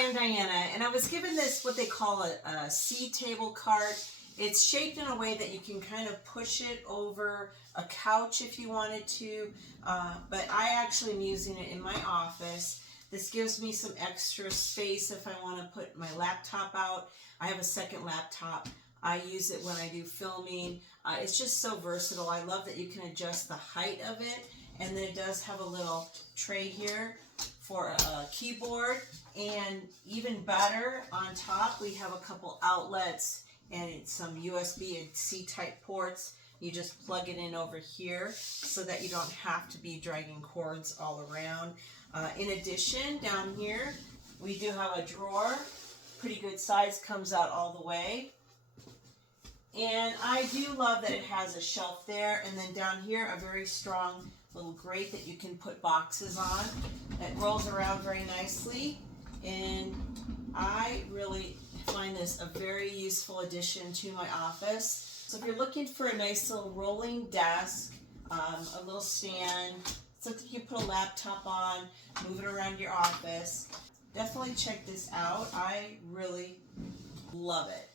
Hi, I'm Diana, and I was given this, what they call a C-table cart. It's shaped in a way that you can kind of push it over a couch if you wanted to, but I actually am using it in my office. This gives me some extra space if I want to put my laptop out. I have a second laptop. I use it when I do filming. It's just so versatile. I love that you can adjust the height of it, and then it does have a little tray here for a keyboard, and even better, on top we have a couple outlets and some USB and C-type ports. You just plug it in over here so that you don't have to be dragging cords all around. In addition, down here we do have a drawer, pretty good size, comes out all the way. And I do love that it has a shelf there, and then down here a very strong little grate that you can put boxes on. It rolls around very nicely, and I really find this a very useful addition to my office. So if you're looking for a nice little rolling desk, a little stand, something you can put a laptop on, move it around your office, definitely check this out. I really love it.